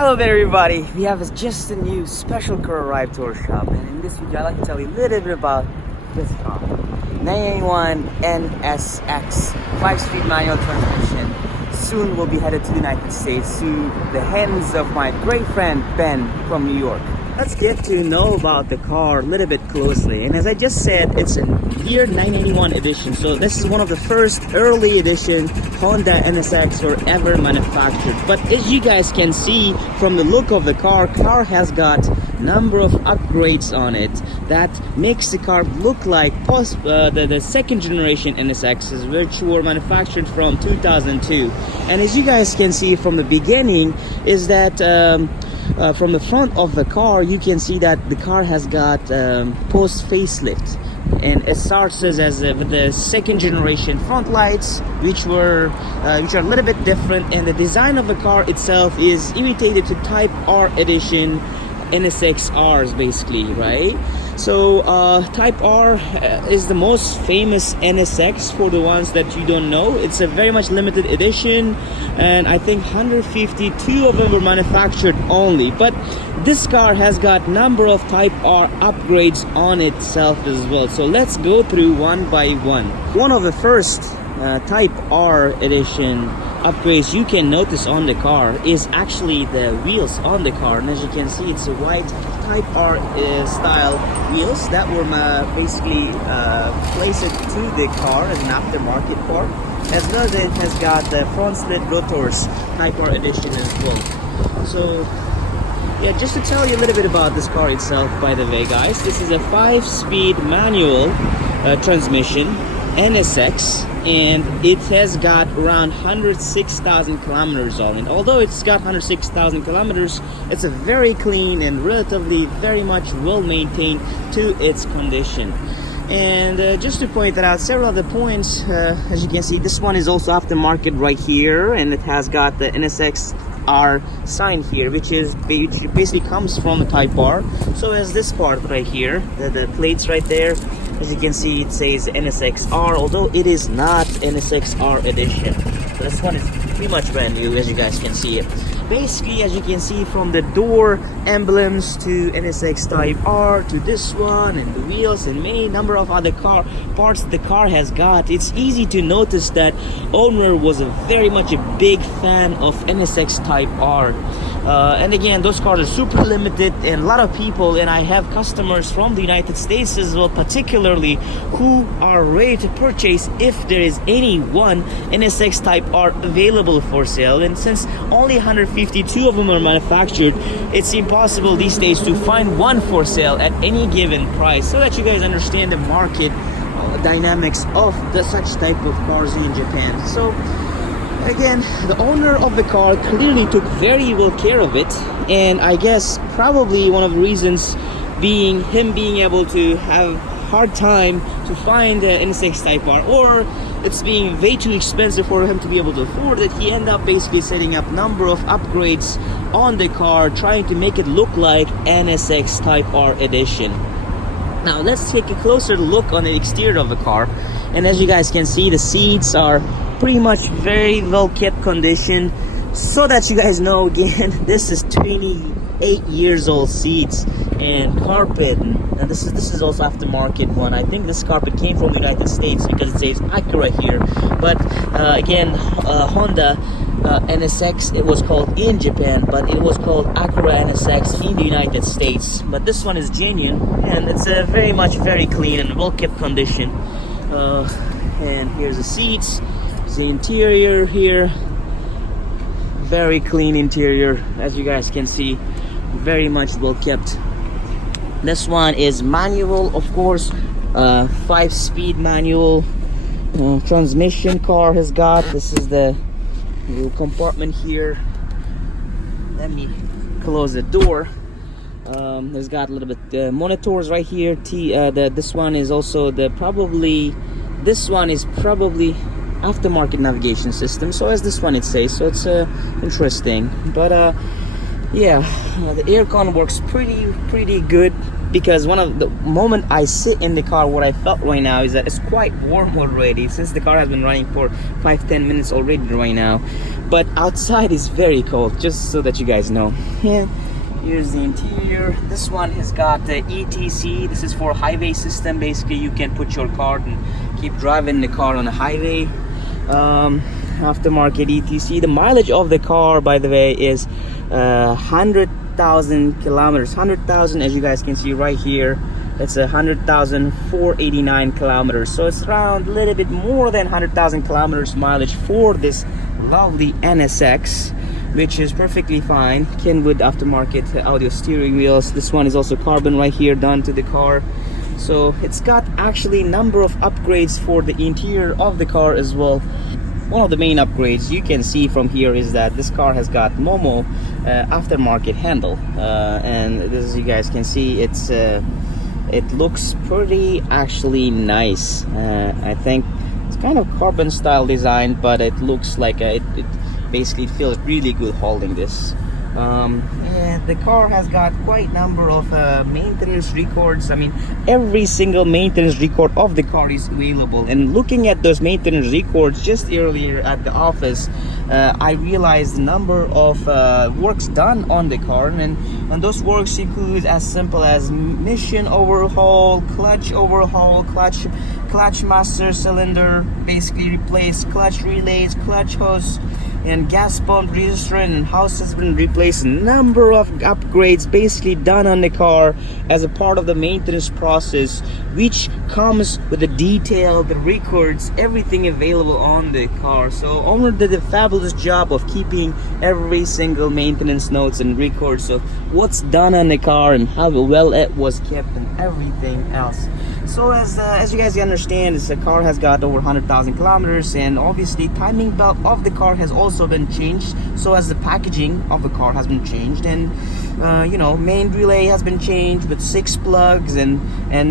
Hello there everybody, we have just a new special car arrived to our shop, and in this video I'd like to tell you a little bit about this car. 991 NSX 5-speed manual transmission soon will be headed to the United States to the hands of my great friend Ben from New York. Let's get to know about the car a little bit closely, and as I just said, it's a year 991 edition, so this is one of the first early edition Honda NSX were ever manufactured. But as you guys can see from the look of the car has got number of upgrades on it that makes the car look like the second generation NSXs, which were manufactured from 2002. And as you guys can see from the beginning is that from the front of the car, you can see that the car has got post facelift, and it starts as with the second generation front lights, which are a little bit different, and the design of the car itself is imitated to Type R edition NSX Rs basically, right? So Type R is the most famous NSX for the ones that you don't know. It's a very much limited edition, and I think 152 of them were manufactured only. But this car has got number of Type R upgrades on itself as well. So let's go through one by one. One of the first Type R edition upgrades you can notice on the car is actually the wheels on the car, and as you can see, it's a white Type R style wheels that were basically placed to the car as an aftermarket part, as well as it has got the front slit rotors Type R edition as well. So yeah, just to tell you a little bit about this car itself, by the way guys, this is a 5-speed manual transmission NSX, and it has got around 106,000 kilometers on it. Although it's got 106,000 kilometers, it's a very clean and relatively very much well maintained to its condition. And just to point that out, several of the points, as you can see, this one is also aftermarket right here, and it has got the NSX R sign here, which basically comes from the Type R. So as this part right here, the plates right there, as you can see, it says NSX R, although it is not NSX R edition. So this one is pretty much brand new, as you guys can see it. Basically, as you can see, from the door emblems to NSX Type R to this one, and the wheels and many number of other car parts the car has got, it's easy to notice that owner was very much a big fan of NSX Type R. And again, those cars are super limited, and a lot of people, and I have customers from the United States as well, particularly, who are ready to purchase if there is any one NSX Type R available for sale. And since only 152 of them are manufactured, it's impossible these days to find one for sale at any given price, so that you guys understand the market dynamics of such type of cars in Japan. So again, the owner of the car clearly took very well care of it, and I guess probably one of the reasons being him being able to have hard time to find the NSX Type R, or it's being way too expensive for him to be able to afford it. He ended up basically setting up number of upgrades on the car, trying to make it look like NSX Type R edition. Now let's take a closer look on the exterior of the car, and as you guys can see, the seats are pretty much very well kept condition, so that you guys know, again, this is 28 years old seats, and carpet, and this is also aftermarket one. I think this carpet came from the United States because it says Acura here, but again, Honda NSX, it was called in Japan, but it was called Acura NSX in the United States. But this one is genuine, and it's a very clean and well kept condition. And here's the seats, the interior here, very clean interior, as you guys can see, very much well kept. This one is manual, of course, 5-speed manual transmission car has got. This is the little compartment here. Let me close the door. It's got a little bit monitors right here. This one is also this one is probably aftermarket navigation system, so as this one it says, so it's interesting. But yeah, the aircon works pretty good. because one of the moment I sit in the car, what I felt right now is that it's quite warm already, since the car has been running for 5-10 minutes already right now. But outside is very cold, just so that you guys know. Yeah. Here's the interior. This one has got the ETC. This is for highway system. Basically, you can put your car and keep driving the car on the highway. Aftermarket ETC. The mileage of the car, by the way, is 100,000 kilometers. 100,000, as you guys can see right here. It's 100,489 kilometers. So it's around a little bit more than 100,000 kilometers mileage for this lovely NSX, which is perfectly fine. Kenwood aftermarket audio steering wheels. This one is also carbon right here done to the car. So it's got actually a number of upgrades for the interior of the car as well. One of the main upgrades you can see from here is that this car has got Momo aftermarket handle, and as you guys can see, it looks pretty actually nice. I think it's kind of carbon style design, but it looks like it basically feels really good holding this. And the car has got quite a number of maintenance records. I mean, every single maintenance record of the car is available. And looking at those maintenance records just earlier at the office, I realized the number of works done on the car, and those works include as simple as emission overhaul, clutch overhaul, clutch master cylinder, basically replace clutch relays, clutch hose, and gas pump resistor and house has been replaced. A number of upgrades basically done on the car as a part of the maintenance process, which comes with the detailed records, everything available on the car. So owner did a fabulous job of keeping every single maintenance notes and records of what's done on the car and how well it was kept and everything else. So as you guys understand, this car has got over 100,000 kilometers, and obviously timing belt of the car has also been changed, so as the packaging of the car has been changed, and you know, main relay has been changed with 6 plugs and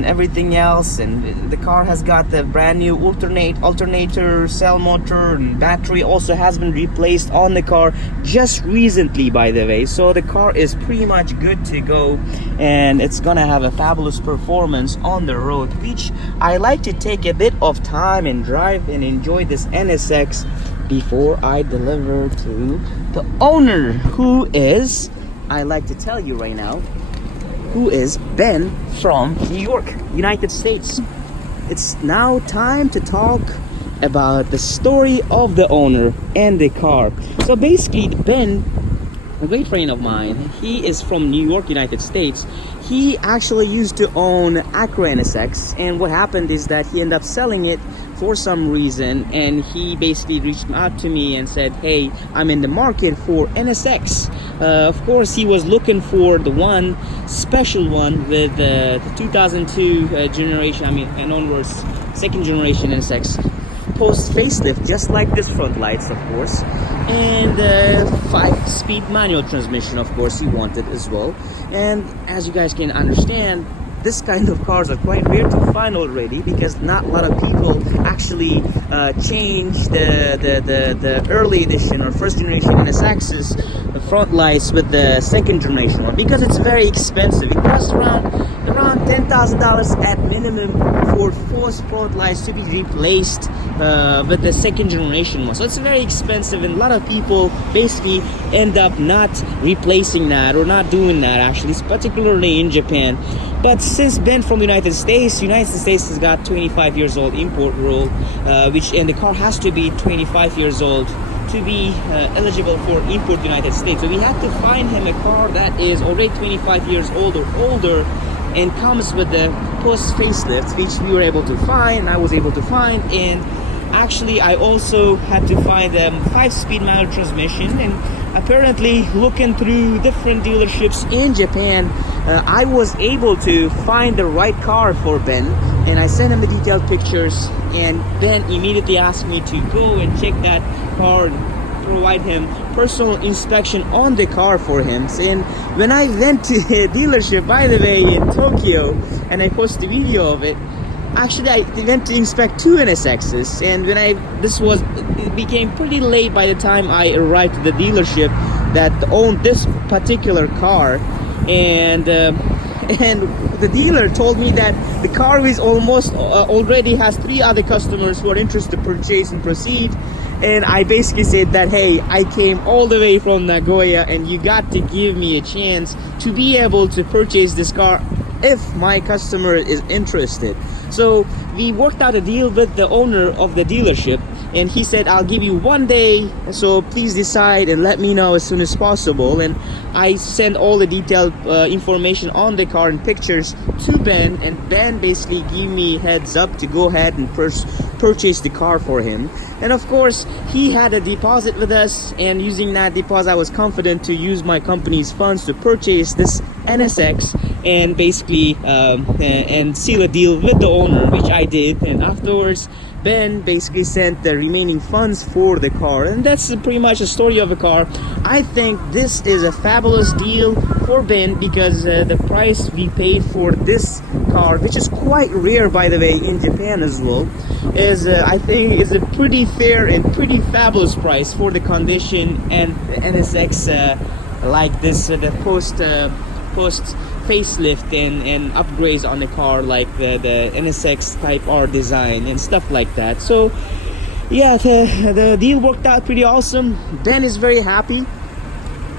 everything else, and the car has got the brand new alternator, cell motor, and battery also has been replaced on the car just recently, by the way. So the car is pretty much good to go, and it's gonna have a fabulous performance on the road, which I like to take a bit of time and drive and enjoy this NSX before I deliver to the owner, who is, I like to tell you right now, who is Ben from New York, United States. It's now time to talk about the story of the owner and the car. So basically, Ben, a great friend of mine, he is from New York, United States. He actually used to own Acura NSX, and what happened is that he ended up selling it for some reason, and he basically reached out to me and said, hey, I'm in the market for NSX. Of course, he was looking for the one special one with the 2002 generation, I mean, and onwards, second generation NSX, post facelift, just like this front lights, of course, and 5-speed manual transmission, of course, he wanted as well. And as you guys can understand, this kind of cars are quite rare to find already, because not a lot of people actually change the early edition or first generation NSX's the front lights with the second generation one, because it's very expensive. It costs around $10,000 at minimum for false front lights to be replaced with the second generation one. So it's very expensive, and a lot of people basically end up not replacing that or not doing that, actually, particularly in Japan. But since Ben from United States has got 25 years old import rule, and the car has to be 25 years old to be eligible for import United States. So we had to find him a car that is already 25 years old or older and comes with the post facelift, which we were able to find, I was able to find. And actually I also had to find a 5-speed manual transmission, and apparently looking through different dealerships in Japan, I was able to find the right car for Ben, and I sent him the detailed pictures, and Ben immediately asked me to go and check that car and provide him personal inspection on the car for him. And when I went to the dealership, by the way, in Tokyo, and I posted a video of it, actually I went to inspect 2 NSXs, and when it became pretty late by the time I arrived at the dealership that owned this particular car. And and the dealer told me that the car is almost already has 3 other customers who are interested to purchase and proceed. And I basically said that, hey, I came all the way from Nagoya and you got to give me a chance to be able to purchase this car if my customer is interested. So we worked out a deal with the owner of the dealership, and he said, I'll give you 1 day, so please decide and let me know as soon as possible. And I sent all the detailed information on the car and pictures to Ben, and Ben basically gave me heads up to go ahead and purchase the car for him. And of course, he had a deposit with us, and using that deposit, I was confident to use my company's funds to purchase this NSX and basically and seal a deal with the owner, which I did. And afterwards, Ben basically sent the remaining funds for the car, and that's pretty much the story of the car. I think this is a fabulous deal for Ben because the price we paid for this car, which is quite rare by the way in Japan as well, is I think is a pretty fair and pretty fabulous price for the condition and the NSX like this the post facelift and upgrades on the car, like the NSX Type R design and stuff like that. So yeah, the deal worked out pretty awesome. Ben is very happy,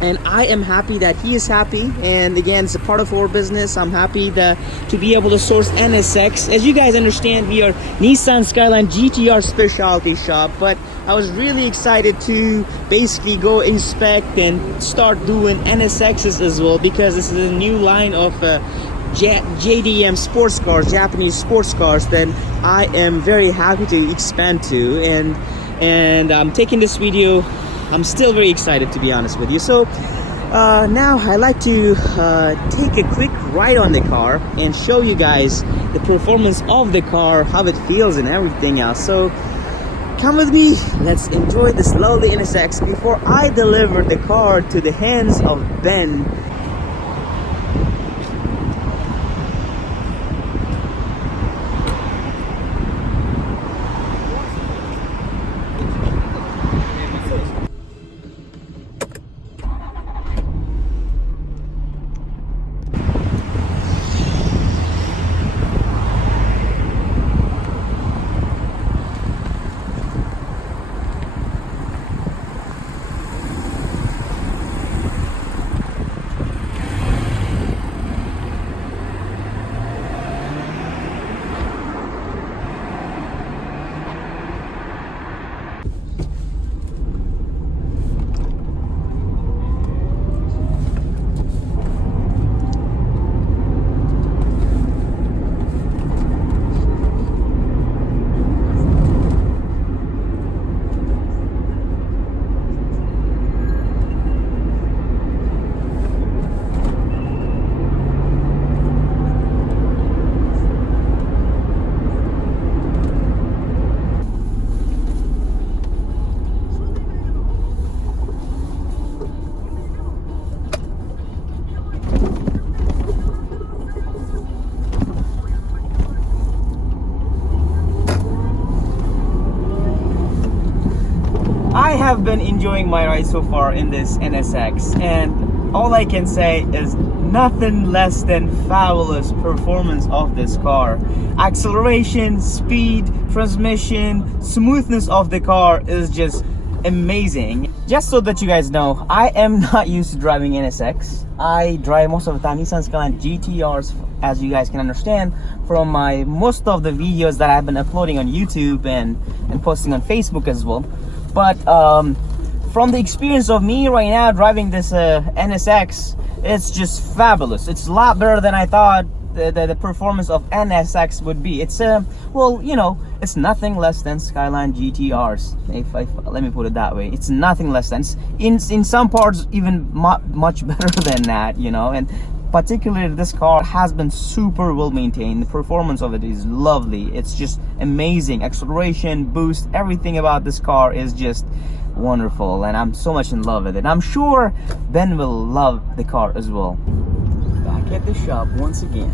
and I am happy that he is happy. And again, it's a part of our business. I'm happy to be able to source NSX. As you guys understand, we are Nissan Skyline GTR specialty shop, but I was really excited to basically go inspect and start doing NSXs as well, because this is a new line of JDM sports cars, Japanese sports cars, that I am very happy to expand to. And I'm taking this video, I'm still very excited, to be honest with you. So now I like to take a quick ride on the car and show you guys the performance of the car, how it feels and everything else. So come with me, let's enjoy this lovely NSX before I deliver the car to the hands of Ben. I have been enjoying my ride so far in this NSX, and all I can say is nothing less than fabulous performance of this car. Acceleration, speed, transmission, smoothness of the car is just amazing. Just so that you guys know, I am not used to driving NSX. I drive most of the time Nissan Skyline GTRs, as you guys can understand from my most of the videos that I've been uploading on YouTube and posting on Facebook as well. But from the experience of me right now driving this NSX, it's just fabulous. It's a lot better than I thought the performance of NSX would be. It's well, you know, it's nothing less than Skyline GTRs. Let me put it that way. It's nothing less than, in some parts even much better than that, you know. And particularly this car has been super well maintained. The performance of it is lovely. It's just amazing. Acceleration, boost, everything about this car is just wonderful, and I'm so much in love with it. I'm sure Ben will love the car as well. Back at the shop once again.